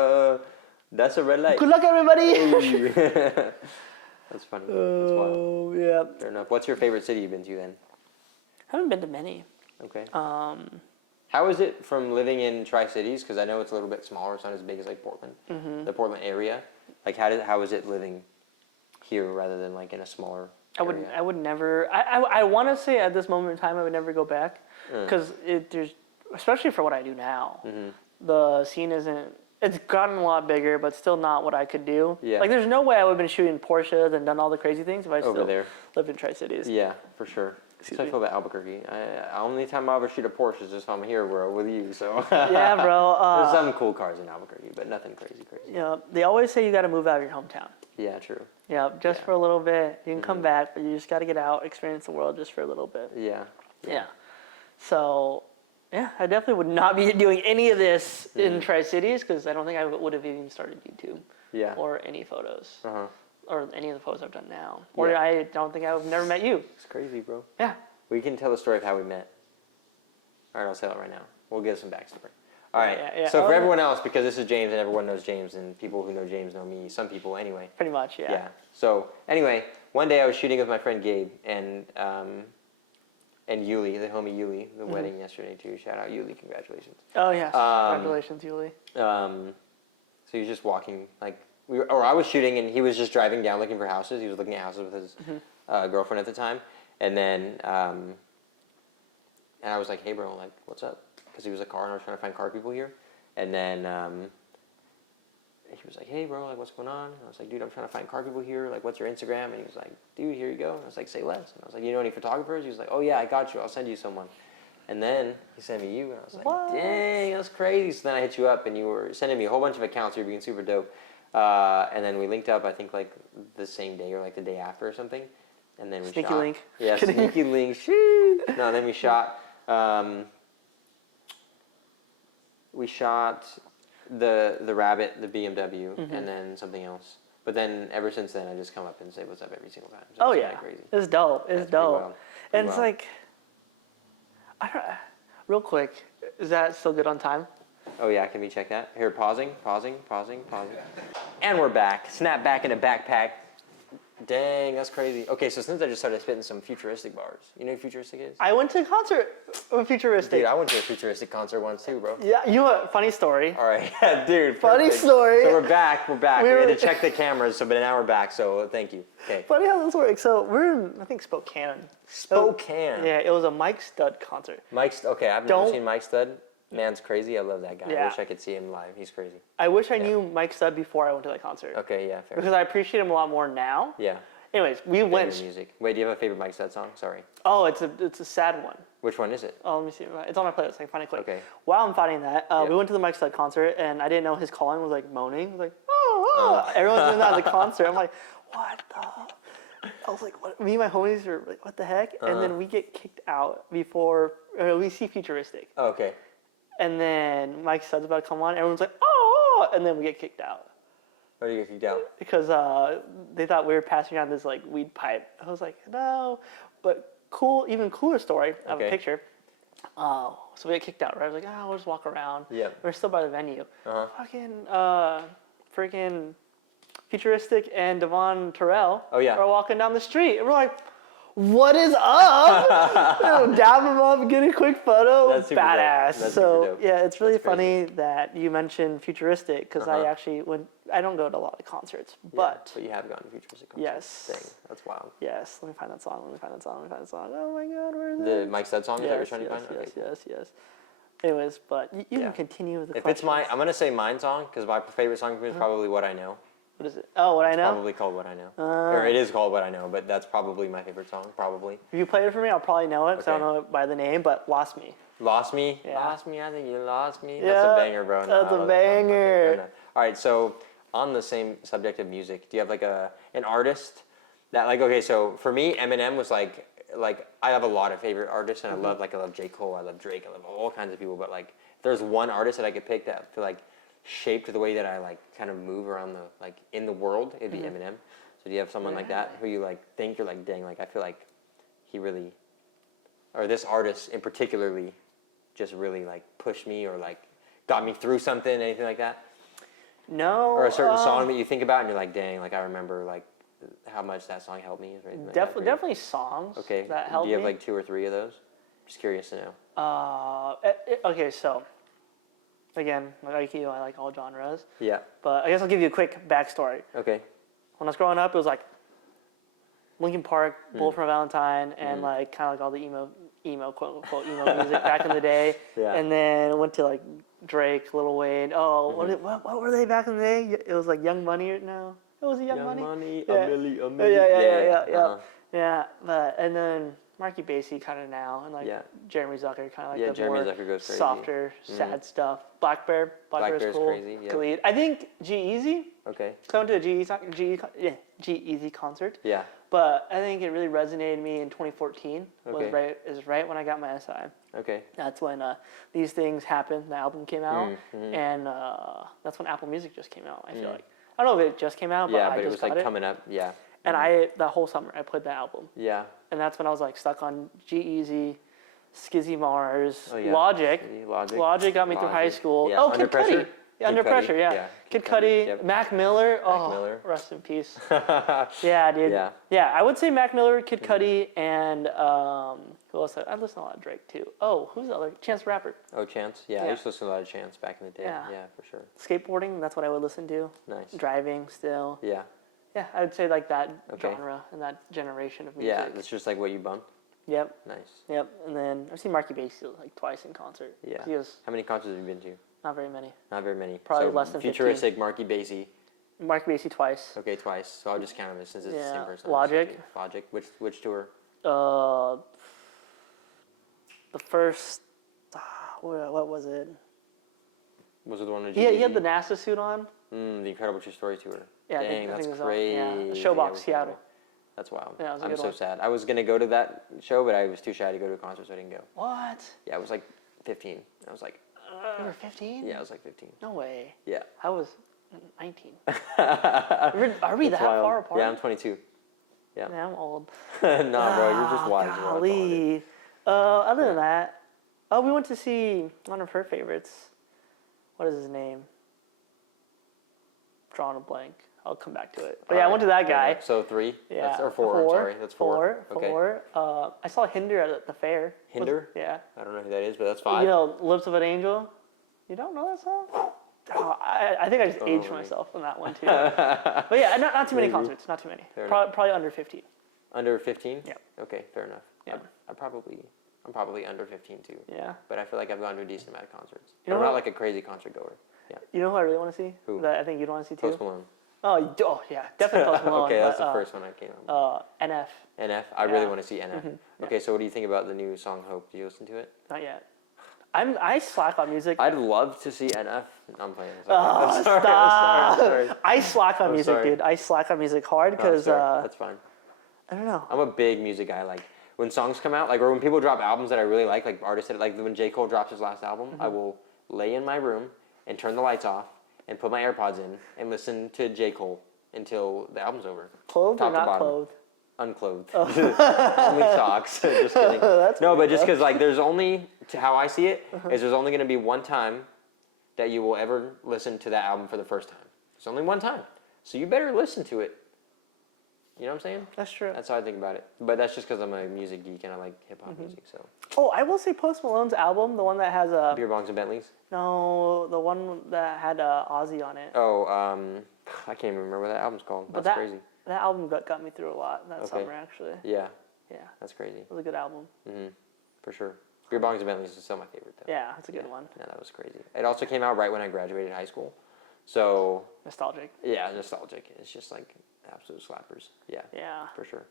that's a red light. good luck, everybody! That's funny. That's wild. Oh, yeah. Fair enough. What's your favorite city you've been to then? Haven't been to many. Okay. How is it from living in Tri-Cities? Because I know it's a little bit smaller. It's not as big as like Portland, the Portland area. Like, how is it living here rather than like in a smaller area? I would never. I want to say at this moment in time I would never go back because there's especially for what I do now. The scene isn't. It's gotten a lot bigger, but still not what I could do. Yeah. Like, there's no way I would have been shooting Porsches and done all the crazy things if I still lived in Tri-Cities. Yeah, for sure. So I feel about Albuquerque. Only time I'll ever shoot a Porsche is just if I'm here, bro, with you. So yeah, bro. There's some cool cars in Albuquerque, but nothing crazy. Yeah, they always say you got to move out of your hometown. Yeah, true. Yeah, just for a little bit. You can come back, but you just got to get out, experience the world just for a little bit. Yeah. Yeah. So Yeah, I definitely would not be doing any of this in Tri-Cities because I don't think I would have even started YouTube. Yeah. Or any photos. Uh-huh. Or any of the photos I've done now. Or I don't think I've never met you. It's crazy, bro. Yeah. We can tell the story of how we met. All right, I'll tell it right now. We'll give some backstory. All right. Yeah. So for everyone else, because this is James and everyone knows James, and people who know James know me, some people anyway. Pretty much, yeah. Yeah. So anyway, one day I was shooting with my friend Gabe and Yuli, the homie Yuli, the wedding yesterday too. Shout out Yuli, congratulations. Oh yes, congratulations, Yuli. So he was just walking, like I was shooting and he was just driving down looking for houses. He was looking at houses with his girlfriend at the time, and then and I was like, hey bro, like what's up? Because he was a car and I was trying to find car people here, and then he was like, hey bro, like what's going on? And I was like, dude, I'm trying to find car people here. Like, what's your Instagram? And he was like, dude, here you go. And I was like, say less. And I was like, you know any photographers? He was like, oh yeah, I got you. I'll send you someone. And then he sent me you, and I was like, what? Dang, that's crazy. So then I hit you up, and you were sending me a whole bunch of accounts. You were being super dope. And then we linked up, I think like the same day or like the day after or something. And then we sneaky shot. link. Yeah, sneaky link. Shoo. No, then we shot. We shot the rabbit, the BMW, and then something else. But then ever since then, I just come up and say what's up every single time. So it's crazy. It's dope. It's dope. And it's like, I don't. Real quick, is that still good on time? Oh yeah, can we check that? Here, pausing. And we're back. Snap back in a backpack. Dang, that's crazy. Okay, so since I just started spitting some futuristic bars. You know what futuristic is? I went to a concert with futuristic. Dude, I went to a futuristic concert once too, bro. Yeah, you know what? Funny story. All right, dude. Funny story. So we're back. We had to check the cameras, but now we're back, so thank you. Okay. Funny how this works. So we're in, I think, Spokane. Spokane. Yeah, it was a Mike Stud concert. Okay, I've never seen Mike Stud. Man's crazy. I love that guy. Yeah. I wish I could see him live. He's crazy. I wish I knew Mike Stud before I went to that concert. Okay, yeah, fair. Because I appreciate him a lot more now. Yeah. Anyways, we went. Music. Wait, do you have a favorite Mike Stud song? Sorry. Oh, it's a sad one. Which one is it? Oh, let me see. It's on my playlist. I can find it quick. Okay. While I'm finding that, we went to the Mike Stud concert, and I didn't know his calling was like moaning. It was like, oh. Everyone's doing that at the concert. I'm like, what the? I was like, what? Me and my homies are like, what the heck? And then we get kicked out before we see Futuristic. Oh, okay. And then Mike Stud's about to come on. Everyone's like, oh, and then we get kicked out. Why do you get kicked out? Because they thought we were passing around this like weed pipe. I was like, no. But even cooler story. I have a picture. So we get kicked out, right? I was like, we'll just walk around. Yeah. We're still by the venue. Freaking Futuristic and Devon Terrell are walking down the street. And we're like, what is up? Dab them up, get a quick photo. That's super badass. That's so super dope. yeah, it's really funny that you mentioned Futuristic because I actually I don't go to a lot of concerts, but you have gone to Futuristic concerts. Yes. Dang, that's wild. Yes. Let me find that song. Oh my God, where is it? The Mike Stud song? Is that what you're trying to find? Yes. Anyways, but you can continue with the questions. If it's I'm gonna say mine song because my favorite song is probably What I Know. What is it? Oh, What I Know? It's probably called What I Know. Or it is called What I Know, but that's probably my favorite song, probably. If you play it for me, I'll probably know it because I don't know it by the name, but Lost Me. Lost Me? Yeah. Lost Me, I think you lost me. Yeah, that's a banger, bro. That's a banger. Okay, all right, so on the same subject of music, do you have like an artist that okay, so for me, Eminem was like I have a lot of favorite artists, and I love J. Cole, I love Drake, I love all kinds of people, but if there's one artist that I could pick that I feel shaped the way that I kind of move around in the world, it'd be Eminem. So do you have someone like that who you think you're dang, I feel like he really, or this artist in particularly, just really pushed me or got me through something, anything like that? No. Or a certain song that you think about and you're dang, I remember how much that song helped me. Definitely songs that helped me. Do you have 2 or 3 of those? Just curious to know. Okay, so again, like you, I like all genres. Yeah. But I guess I'll give you a quick backstory. Okay. When I was growing up, it was Linkin Park, Bullet for Valentine, and kind of all the emo quote unquote emo music back in the day. Yeah. And then I went to Drake, Lil Wayne. Oh, what were they back in the day? It was Young Money or no? It was Young Money. Young Money, yeah. a milli. Yeah. Yeah, but and then Marky Basie kind of now, and Jeremy Zucker kind of the more softer, sad stuff. Black Bear's cool. Crazy. Yeah. Khalid. I think G-Eazy. Okay. I went to a G-Eazy concert. Yeah. But I think it really resonated in me in 2014. Okay. Is right when I got my SI. Okay. That's when These Things Happened, the album came out, Mm-hmm. and that's when Apple Music just came out. I feel like I don't know if it just came out, but Yeah, I but it just was got like coming up. Yeah. And that whole summer I played that album. Yeah. And that's when I was like stuck on G-Eazy, Skizzy Mars, Oh, yeah. Logic. Logic. Logic got me through high school. Yeah. Oh, Under Kid Pressure? Cudi. Yeah, Under Pressure, yeah. Kid Cudi, Yep. Mac Miller. Mac Miller. Rest in peace. Yeah, dude. Yeah. Yeah, I would say Mac Miller, Kid Cudi, and who else? I listen to a lot of Drake too. Oh, who's the other? Chance the Rapper. Oh, Chance. Yeah, I used to listen to a lot of Chance back in the day. Yeah. Yeah, for sure. Skateboarding, that's what I would listen to. Nice. Driving still. Yeah. Yeah, I would say like that Okay. genre and that generation of music. Yeah, that's just like what you bumped. Yep. Nice. Yep. And then I've seen Marky Bass like twice in concert. Yeah. He How many concerts have you been to? not very many. Not very many. Probably so less than 15. futuristic, Marky Bassy. Marky Bass twice. Okay, twice. So I'll just count them since it's the Yeah. same person. Logic. Logic. Which tour? The first, what was it? Was it the one with He had the NASA suit on. The Incredible True Story tour. Yeah, Dang, I think it that's was crazy. Yeah, the Yeah, Showbox it was Seattle. incredible. That's wild. Yeah, it was a I'm good so one. sad. I was gonna go to that show, but I was too shy to go to a concert, so I didn't go. What? Yeah, I was like 15. I was like, You were 15? yeah, I was like 15. No way. Yeah. I was 19. Are we that wild. far apart? Yeah, I'm 22. Yeah. Man, I'm old. Nah, bro, you're just wise. is what I call it. Golly. Other than that, we went to see one of her favorites. What is his name? Drawing a blank. I'll come back to it. But yeah, I went to that guy. So 3? Yeah. Or 4, I'm sorry. That's 4. Okay. 4. I saw Hinder at the fair. Hinder? Yeah. I don't know who that is, but that's 5. You know, Lips of an Angel? You don't know that song? Oh, I think I just aged really. myself on that one too. But yeah, not too many concerts. Not too many. Probably under 15. Under 15? Yeah. Okay, fair enough. Yeah. I'm probably under 15 too. Yeah. But I feel like I've gone to a decent amount of concerts. You know I'm not what? like a crazy concert goer. Yeah. You know who I really want to see? Who? That I think you'd want to see too? Post Malone. Oh yeah, definitely Post Malone. Okay, that's the first one I came up with. NF. NF? I really Yeah. want to see NF. Yeah. Okay, so what do you think about the new song Hope? Do you listen to it? Not yet. I slack on music. I'd love to see NF. No, I'm playing. Oh, Stop. stop. I'm sorry. I slack on I'm music, sorry. dude. I slack on music hard because That's fine. I don't know. I'm a big music guy. Like when songs come out, like or when people drop albums that I really like artists that like when J. Cole drops his last album, I will lay in my room and turn the lights off and put my AirPods in and listen to J. Cole until the album's over. Clothed Top or to not bottom. clothed? Unclothed. Only socks. Just kidding. No, but just because like there's only, to how I see it, is there's only going to be one time that you will ever listen to that album for the first time. It's only one time. So you better listen to it. You know what I'm saying? That's true. That's how I think about it. But that's just because I'm a music geek and I like hip-hop music, so. Oh, I will say Post Malone's album, the one that has Beer Bongs and Bentleys? No, the one that had Ozzy on it. Oh, I can't even remember what that album's called. But That's crazy. That album got me through a lot that summer, actually. Yeah. Yeah. That's crazy. It was a good album. Mm-hmm. For sure. Beer Bongs and Bentleys is still my favorite, though. Yeah, it's a good one. Yeah, that was crazy. It also came out right when I graduated high school. So. Nostalgic. Yeah, nostalgic. It's just like absolute slappers. Yeah. Yeah. For sure.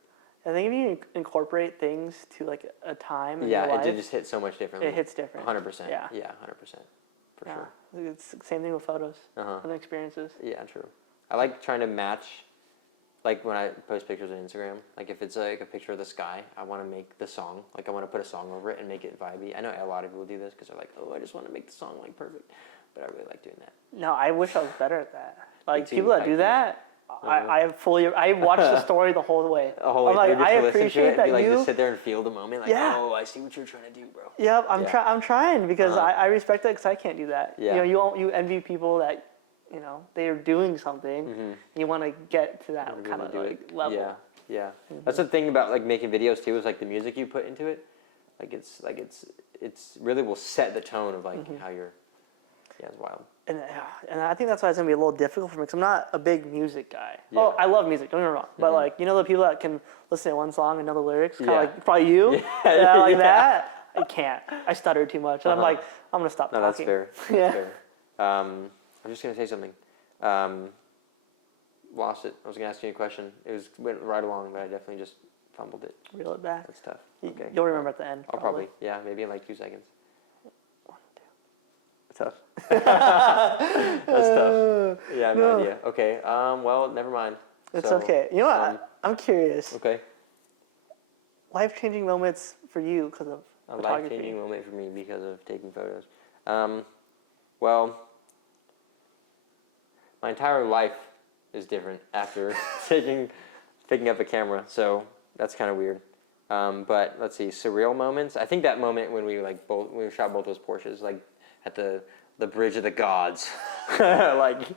I think if you incorporate things to like a time in your life, it just hits so much differently. It hits different. 100%. Yeah. Yeah, 100%. For sure. It's the same thing with photos and experiences. Yeah, true. I like trying to match, like when I post pictures on Instagram, like if it's like a picture of the sky, I want to make the song, like I want to put a song over it and make it vibey. I know a lot of people do this because they're like, oh, I just want to make the song like perfect. But I really like doing that. No, I wish I was better at that. Like too, people that do that, I watch the story the whole way. I'm like, I appreciate that like, you just sit there and feel the moment. Like, oh, I see what you're trying to do, bro. Yep, I'm trying because I respect that because I can't do that. Yeah. You know, you envy people that, you know, they are doing something. And you want to get to that kind of like level. Yeah, yeah. That's the thing about like making videos too. Is like the music you put into it. It's really will set the tone of like how you're. Yeah, it's wild. And I think that's why it's gonna be a little difficult for me because I'm not a big music guy. Yeah. Oh, I love music. Don't get me wrong. But like, you know, the people that can listen to one song and know the lyrics, kind of like probably you, like that. I can't. I stutter too much, and I'm like, I'm gonna stop talking. That's fair. That's fair. I'm just gonna say something. Lost it. I was gonna ask you a question. Went right along, but I definitely just fumbled it. Reel it back. That's tough. Okay. You'll remember at the end. I'll probably. Yeah, maybe in like 2 seconds. 1, 2. Tough. That's tough. Yeah, I have no idea. Okay. Well, never mind. It's okay. You know what? I'm curious. Okay. Life-changing moments for you because of photography. A life-changing moment for me because of taking photos. Well, my entire life is different after picking up a camera, so that's kind of weird. But let's see, surreal moments. I think that moment when we shot both those Porsches, like at the bridge of the gods, like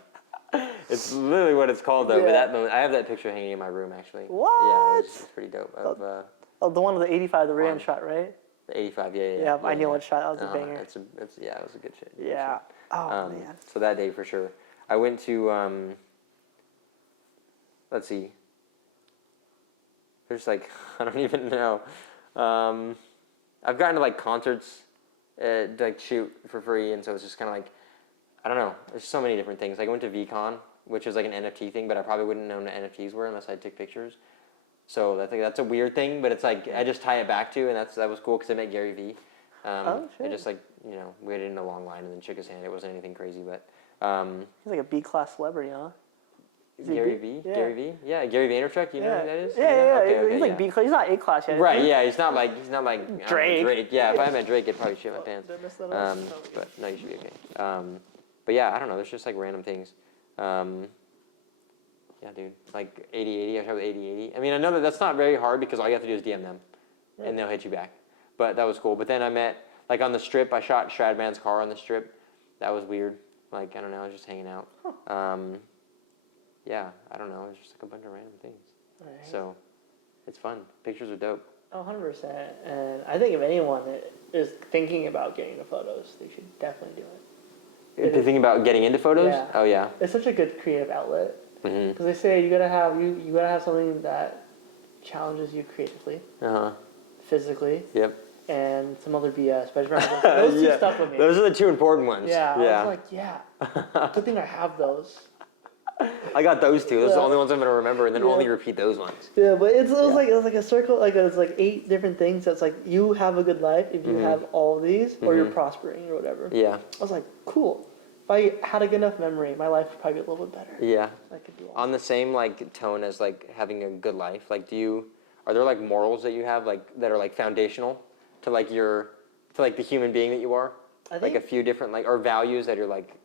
it's literally what it's called though. Yeah. But that moment, I have that picture hanging in my room actually. What? Yeah, it's pretty dope. The one with the 85, the Ram shot, right? The 85, yeah. Yeah, I knew what shot. That was a banger. It was a good shit. Yeah. Oh man. So that day for sure. I went to let's see. There's like I don't even know. I've gotten to like concerts, to like shoot for free, and so it's just kind of like I don't know. There's so many different things. Like I went to VCon, which is like an NFT thing, but I probably wouldn't know what NFTs were unless I took pictures. So I think that's a weird thing, but it's like I just tie it back to, and that was cool because I met Gary Vee. I just like waited in a long line and then shook his hand. It wasn't anything crazy, but he's like a B-class celebrity, huh? Gary Vee, yeah. Gary Vee, yeah, Gary Vaynerchuk. You know who that is? Yeah. Okay, he's like B-class. He's not A-class yet. Right? Yeah, he's not like Drake. Drake. Yeah, if I met Drake, I'd probably shit my pants. Did I mess that up? But no, you should be okay. But yeah, I don't know. There's just like random things. Yeah, dude. Like 80/80. I shot with 80/80. I mean, I know that's not very hard because all you have to do is DM them, and they'll hit you back. But that was cool. But then I met like on the strip. I shot Stradman's car on the strip. That was weird. Like I don't know. I was just hanging out. Yeah, I don't know. It's just like a bunch of random things. Right. So it's fun. Pictures are dope. 100%. And I think if anyone is thinking about getting into photos, they should definitely do it. If you're thinking about getting into photos? Yeah. Oh yeah. It's such a good creative outlet. Mm-hmm. Because they say you gotta have something that challenges you creatively, physically, and some other BS. But those two stuck with me. Those are the two important ones. Yeah. I was like, good thing I have those. I got those two. Those are the only ones I'm gonna remember, and then only repeat those ones. Yeah, but it was like a circle. Like it was like 8 different things. That's like you have a good life if you have all of these, or you're prospering or whatever. Yeah. I was like, cool. If I had a good enough memory, my life would probably be a little bit better. Yeah. I could do all on the same like tone as like having a good life. Like, are there like morals that you have like that are like foundational to like the human being that you are? I think like a few different like or values that are like.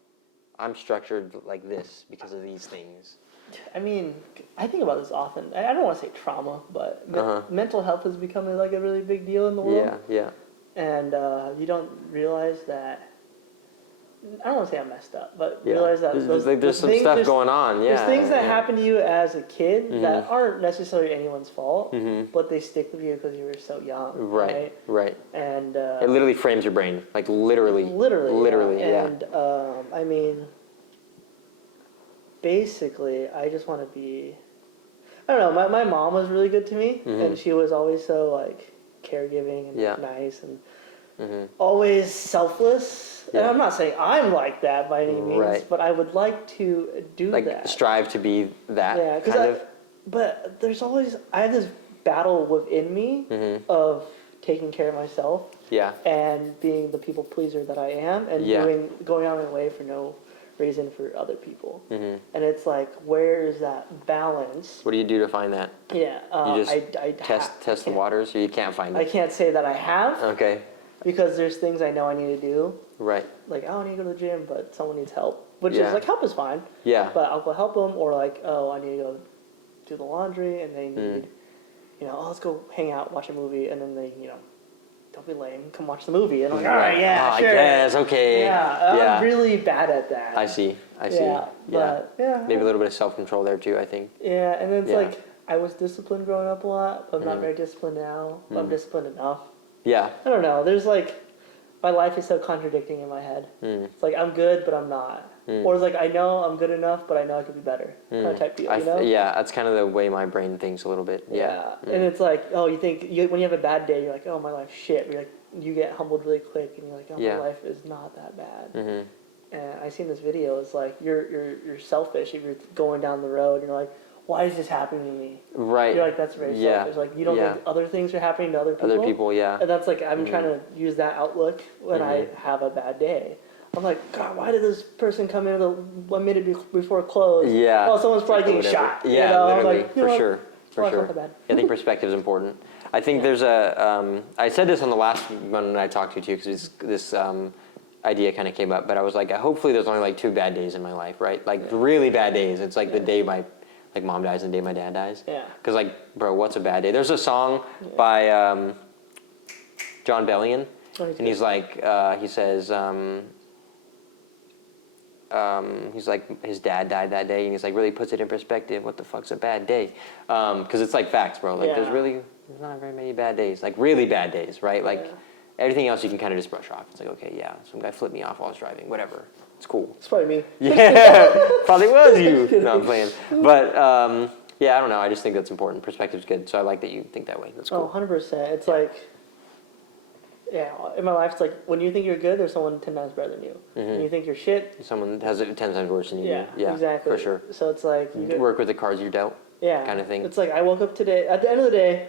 I'm structured like this because of these things. I mean, I think about this often. I don't want to say trauma, but mental health is becoming like a really big deal in the world. Yeah. And you don't realize that. I don't want to say I'm messed up, but realize that there's some stuff going on. Yeah. There's things that happen to you as a kid that aren't necessarily anyone's fault, but they stick with you because you were so young. Right. And it literally frames your brain, like literally. Yeah. And I mean, basically, I just want to be. I don't know. My mom was really good to me, and she was always so like caregiving and nice and always selfless. Yeah. And I'm not saying I'm like that by any means, but I would like to do that. Like strive to be that kind of. But there's always, I have this battle within me of taking care of myself and being the people pleaser that I am and going out of my way for no reason for other people. And it's like, where is that balance? What do you do to find that? Yeah. You just test the waters or you can't find it? I can't say that I have. Okay. Because there's things I know I need to do. Right. Like, oh, I need to go to the gym, but someone needs help. Which is like, help is fine. Yeah. But I'll go help them. Or like, oh, I need to go do the laundry and they need, let's go hang out, watch a movie. And then they, don't be lame, come watch the movie. And I'm like, all right, yeah, sure. I guess, okay. Yeah, I'm really bad at that. I see. Yeah. But, maybe a little bit of self-control there too, I think. Yeah, and then it's like, I was disciplined growing up a lot, but I'm not very disciplined now. But I'm disciplined enough. Yeah. I don't know. There's like, my life is so contradicting in my head. It's like, I'm good, but I'm not. Or it's like, I know I'm good enough, but I know I could be better. Kind of type deal, you know? Yeah, that's kind of the way my brain thinks a little bit. Yeah. And it's like, oh, you think, when you have a bad day, you're like, oh, my life's shit. You're like, you get humbled really quick, and you're like, oh, my life is not that bad. And I seen this video. It's like, you're selfish if you're going down the road, and you're like, why is this happening to me? Right. You're like, that's very selfish. Like, you don't think other things are happening to other people? Other people, yeah. And that's like, I'm trying to use that outlook when I have a bad day. I'm like, God, why did this person come in 1 minute before close? Yeah. Oh, someone's probably getting shot. Yeah, you know? literally, like, for sure. For sure. Not that bad. I think perspective is important. I think there's I said this on the last one I talked to you too, because this idea kind of came up, but I was like, hopefully there's only like 2 bad days in my life, right? Like really bad days. It's like the day my mom dies and the day my dad dies. Yeah. Because like, bro, what's a bad day? There's a song by John Bellion, and he's like, he says, he's like, his dad died that day, and he's like, really puts it in perspective. What the fuck's a bad day? Because it's like facts, bro. Like there's not very many bad days, like really bad days, right? Like everything else you can kind of just brush off. It's like, okay, yeah, some guy flipped me off while I was driving, whatever. It's cool. It's probably me. Yeah, probably was you. No, I'm playing. But yeah, I don't know. I just think that's important. Perspective's good, so I like that you think that way. That's cool. Oh, 100%. It's like, in my life, it's like when you think you're good, there's someone 10 times better than you. When you think you're shit, someone has it 10 times worse than you do. Yeah, exactly. For sure. So it's like you work with the cards you're dealt. Yeah. Kind of thing. It's like I woke up today. At the end of the day,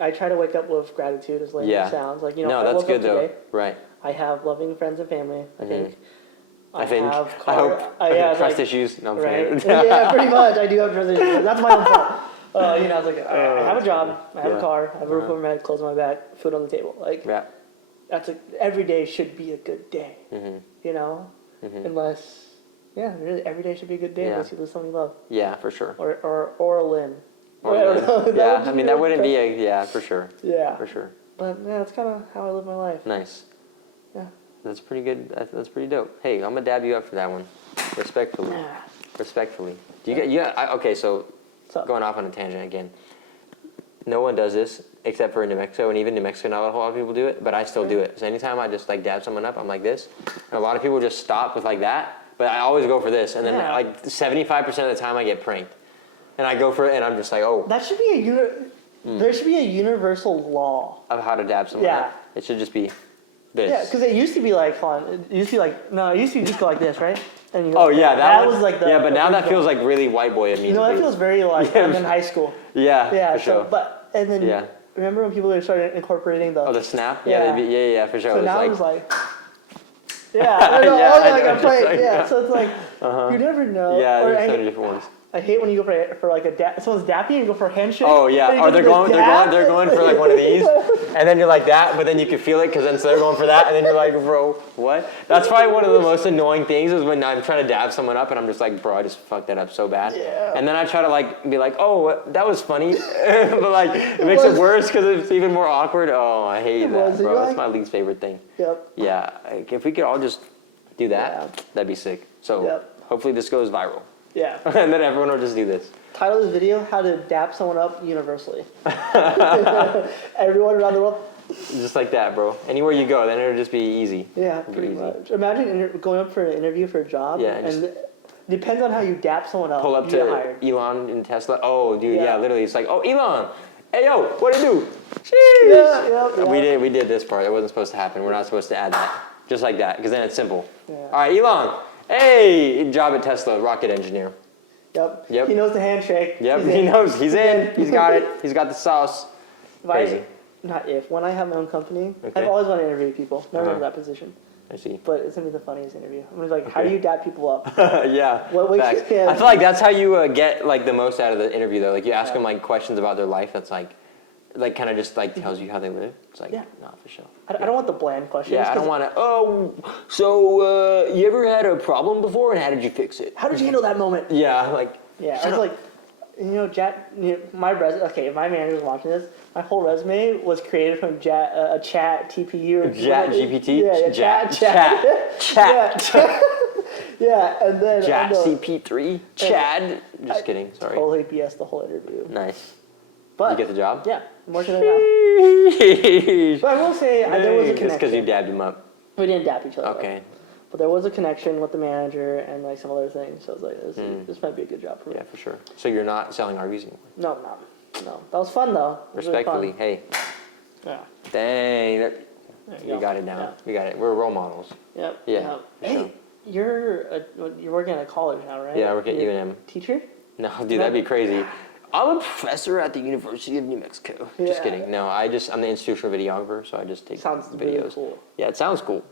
I try to wake up with gratitude, as lame as it sounds. Like, no, I that's woke good up though. today. Right. I have loving friends and family. I think. I hope. Trust like, issues. No, I'm right? Yeah, pretty much. I do have trust issues. That's my own fault. I was like, I have a job, I have a car, I have a roof over my head, clothes on my back, food on the table. Like, that's every day should be a good day. You know, unless, really, every day should be a good day unless you lose someone you love. Yeah, for sure. Or a limb. Or I don't know. Yeah, I mean that wouldn't be for sure. Yeah, for sure. But yeah, that's kind of how I live my life. Nice. Yeah. That's pretty good. That's pretty dope. Hey, I'm gonna dab you up for that one, respectfully. Yeah. Respectfully. Do you get? Okay, so going off on a tangent again. No one does this except for in New Mexico, and even New Mexico, not a whole lot of people do it, but I still do it. So anytime I just like dab someone up, I'm like this, and a lot of people just stop with like that, but I always go for this, and then like 75% of the time I get pranked, and I go for it, and I'm just like, oh. That should be there should be a universal law of how to dab someone up. It should just be this. Yeah, because it used to be like, it used to be just go like this, right? And you go, that was like the. Yeah, but now that feels like really white boy immediately. That feels very like I'm in high school. Yeah, for sure. But and then remember when people started incorporating the. Oh, the snap. Yeah, for sure. So now it's like. So it's like you never know. Yeah, there's so many different ones. I hate when you go for like someone's dapping and you go for a handshake. Oh yeah, they're going for like one of these, and then you're like that, but then you can feel it because then so they're going for that, and then you're like, bro, what? That's probably one of the most annoying things is when I'm trying to dab someone up and I'm just like, bro, I just fucked that up so bad. Yeah. And then I try to like be like, oh, that was funny, but like it makes it worse because it's even more awkward. Oh, I hate that, bro. That's my least favorite thing. Yep. Yeah, like, if we could all just do that, that'd be sick. So hopefully this goes viral. Yeah. And then everyone will just do this. Title of this video, how to dap someone up universally. Everyone around the world. Just like that, bro. Anywhere you go, then it'll just be easy. Yeah, pretty much. Imagine going up for an interview for a job. Yeah. And depends on how you dap someone up. Pull up to Elon in Tesla. Oh, dude, literally. It's like, oh, Elon. Hey, yo, what do you do? Cheers. Yeah. We did this part. It wasn't supposed to happen. We're not supposed to add that. Just like that, because then it's simple. Yeah. All right, Elon. Hey, job at Tesla, rocket engineer. Yep. He knows the handshake. Yep, he knows. He's in. He's got it. He's got the sauce. Crazy. When I have my own company, I've always wanted to interview people. Never in that position. I see. But it's going to be the funniest interview. I'm going to be like, how do you dap people up? Yeah. I feel like that's how you get like the most out of the interview though. Like you ask them like questions about their life that's like kind of just like tells you how they live. It's like, no, for sure. I don't want the bland questions. Yeah, I don't want to, so you ever had a problem before and how did you fix it? How did you handle that moment? Yeah, like. Yeah, I was like, my manager was watching this. My whole resume was created from a chat TPU. Chat GPT? Yeah, chat. Yeah, and then. Chat CP3? Chad? Just kidding, sorry. Totally BS the whole interview. Nice. But you get the job? Yeah, I'm working it now. But I will say, there was a connection. It's because you dabbed him up. We didn't dab each other. Okay. But there was a connection with the manager and like some other things. So I was like, this might be a good job for me. Yeah, for sure. So you're not selling RVs anymore? No, I'm not. No. That was fun though. Respectfully, really hey. Yeah. Dang. You got it now. Yeah. We got it. We're role models. Yep. Yeah. Hey, you're working at a college now, right? Yeah, I work at UNM. Teacher? No, dude, that'd be crazy. I'm a professor at the University of New Mexico. Yeah. Just kidding. No, I'm the institutional videographer, so I just take sounds videos. Really cool. Yeah, it sounds cool.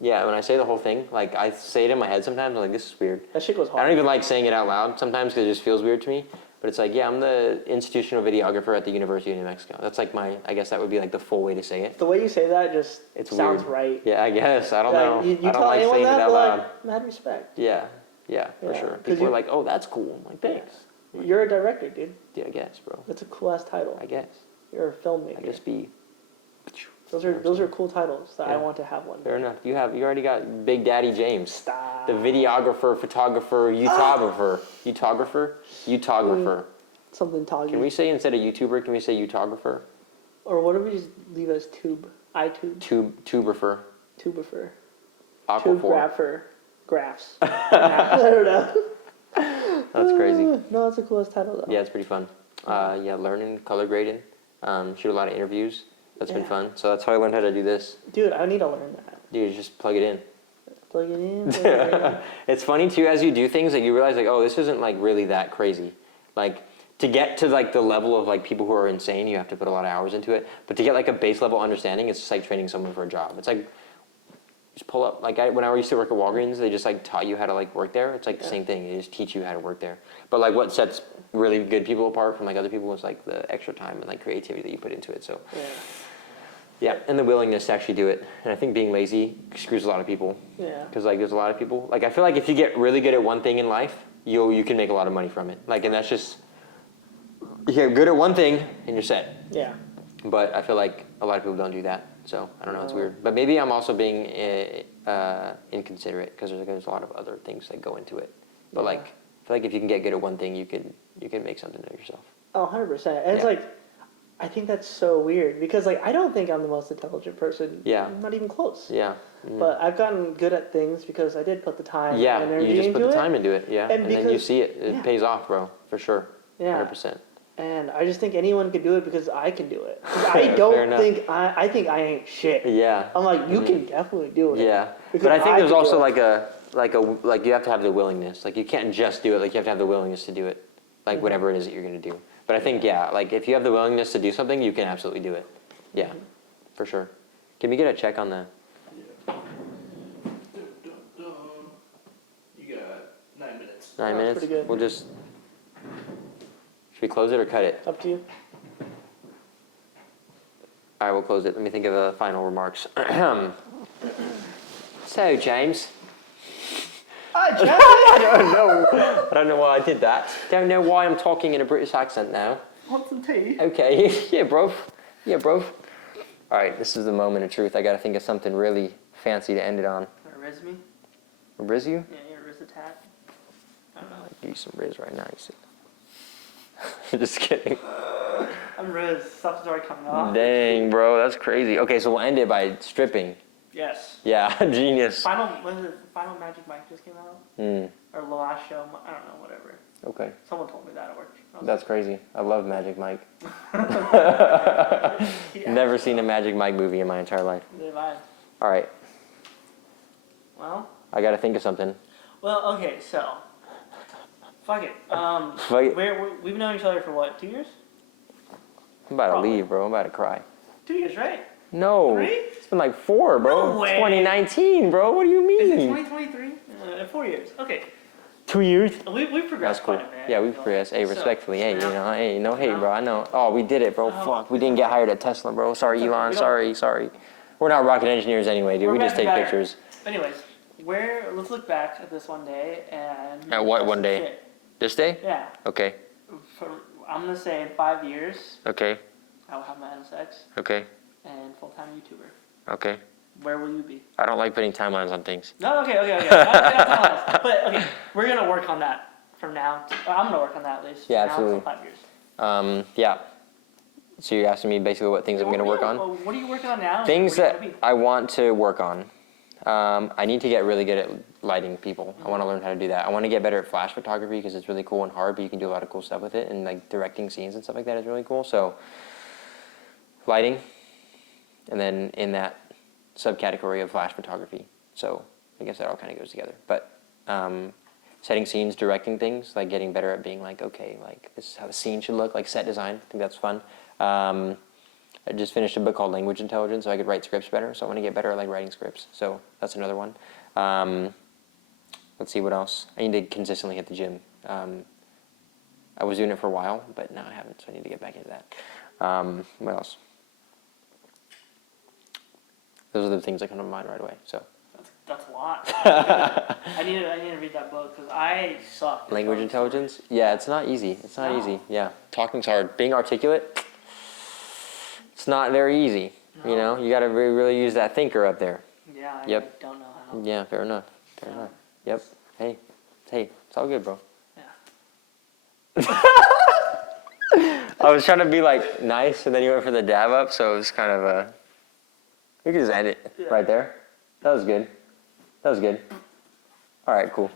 Yeah, when I say the whole thing, like I say it in my head sometimes. I'm like, this is weird. That shit goes hard. I don't even like saying it out loud sometimes because it just feels weird to me. But it's like, yeah, I'm the institutional videographer at the University of New Mexico. That's like I guess that would be like the full way to say it. The way you say that just sounds weird. right. Yeah, I guess. I don't know. You I don't tell like anyone saying that, it out loud. like, mad respect. Yeah, for sure. People are like, oh, that's cool. I'm like, thanks. You're a director, dude. Yeah, I guess, bro. That's a cool ass title. I guess. You're a filmmaker. I just be. Those are cool titles that I want to have one day. Fair enough. You already got Big Daddy James. Stop. The videographer, photographer, YouTographer. Utographer. Something toggy. Can we say instead of YouTuber, can we say Utographer? Or what if we just leave it as tube? iTube? Tuberfer. Tubifer. Aquaphor. Tubegrapher. Graphs. I don't know. That's crazy. No, that's the coolest title though. Yeah, it's pretty fun. Learning, color grading, shoot a lot of interviews. That's been fun. So that's how I learned how to do this. Dude, I need to learn that. Dude, just plug it in. Plug it in. It's funny too, as you do things, like you realize like, oh, this isn't like really that crazy. Like to get to like the level of like people who are insane, you have to put a lot of hours into it. But to get like a base level understanding, it's just like training someone for a job. It's like just pull up. Like when I used to work at Walgreens, they just like taught you how to like work there. It's like the same thing. They just teach you how to work there. But like what sets really good people apart from like other people is like the extra time and like creativity that you put into it. So yeah, and the willingness to actually do it. And I think being lazy screws a lot of people. Yeah. Because like there's a lot of people. Like I feel like if you get really good at one thing in life, you can make a lot of money from it. Like and that's just you get good at one thing and you're set. Yeah. But I feel like a lot of people don't do that. So I don't know. It's weird. But maybe I'm also being inconsiderate because there's a lot of other things that go into it. But like I feel like if you can get good at one thing, you can make something of yourself. Oh, 100%. And it's like. I think that's so weird because, like, I don't think I'm the most intelligent person. Yeah. I'm not even close. Yeah. Mm. But I've gotten good at things because I did put the time and energy into it. Yeah, you just put the time into it, and then you see it. It pays off, bro, for sure. Yeah. 100%. And I just think anyone could do it because I can do it. I don't think, I think I ain't shit. Yeah. I'm like, you can definitely do it. Yeah. But I think there's also like you have to have the willingness. Like, you can't just do it. Like, you have to have the willingness to do it. Like, whatever it is that you're going to do. But I think, like if you have the willingness to do something, you can absolutely do it. Yeah, for sure. Can we get a check on the... You got 9 minutes. 9 minutes? Pretty good. We'll just... Should we close it or cut it? Up to you. All right, we'll close it. Let me think of the final remarks. So, James... I don't know why I did that. Don't know why I'm talking in a British accent now. Want some tea? Okay. Yeah, bro. All right, this is the moment of truth. I got to think of something really fancy to end it on. Riz me? Riz you? Yeah, you're Riz a tat. I don't know. I'll give you some Riz right now. Just kidding. I'm Riz. Stuff's already coming off. Dang, bro. That's crazy. Okay, so we'll end it by stripping. Yes. Yeah, genius. Final Magic Mike just came out? Or the last show, I don't know, whatever. Okay. Someone told me that at work. That's crazy. I love Magic Mike. Never seen a Magic Mike movie in my entire life. Neither have I. All right. Well? I got to think of something. Well, okay, so. Fuck it. We've known each other for what, 2 years? I'm about to leave, bro. I'm about to cry. 2 years, right? No. 3? It's been like 4, bro. No way. 2019, bro. What do you mean? Is it 2023? 4 years. Okay. 2 years? We've progressed quite a bit. Yeah, we've progressed. Hey, respectfully. Hey, no hate, bro. I know. Oh, we did it, bro. Fuck. We didn't get hired at Tesla, bro. Sorry, Elon. Sorry. We're not rocket engineers anyway, dude. We just take pictures. Anyways, let's look back at this one day and... At what one day? Shit. This day? Yeah. Okay. I'm going to say in 5 years... Okay. I will have my NSX. Okay. And full-time YouTuber. Okay. Where will you be? I don't like putting timelines on things. No, okay. Not but, okay, we're going to work on that from now. I'm going to work on that at least. Yeah, absolutely. 5 years. Yeah. So you're asking me basically what things I'm going to work on? What are you working on now? Things that I want to work on. I need to get really good at lighting people. I want to learn how to do that. I want to get better at flash photography because it's really cool and hard, but you can do a lot of cool stuff with it. And like directing scenes and stuff like that is really cool. So lighting. And then in that subcategory of flash photography. So I guess that all kind of goes together. But setting scenes, directing things, like getting better at being like, okay, like this is how the scene should look, like set design. I think that's fun. I just finished a book called Language Intelligence, so I could write scripts better. So I want to get better at like writing scripts. So that's another one. Let's see what else. I need to consistently hit the gym. I was doing it for a while, but now I haven't, so I need to get back into that. What else? Those are the things that come to mind right away. So that's a lot. I need to read that book because I suck. Language Intelligence? Yeah, it's not easy. It's not easy. Yeah, talking's hard. Being articulate, it's not very easy. No. You know, you got to really use that thinker up there. Yeah, I don't know how. Yeah, fair enough. Fair enough. Yep. Hey, it's all good, bro. Yeah. I was trying to be like nice, and then you went for the dab up, so it was kind of a. We could just end it right there. That was good. All right, cool.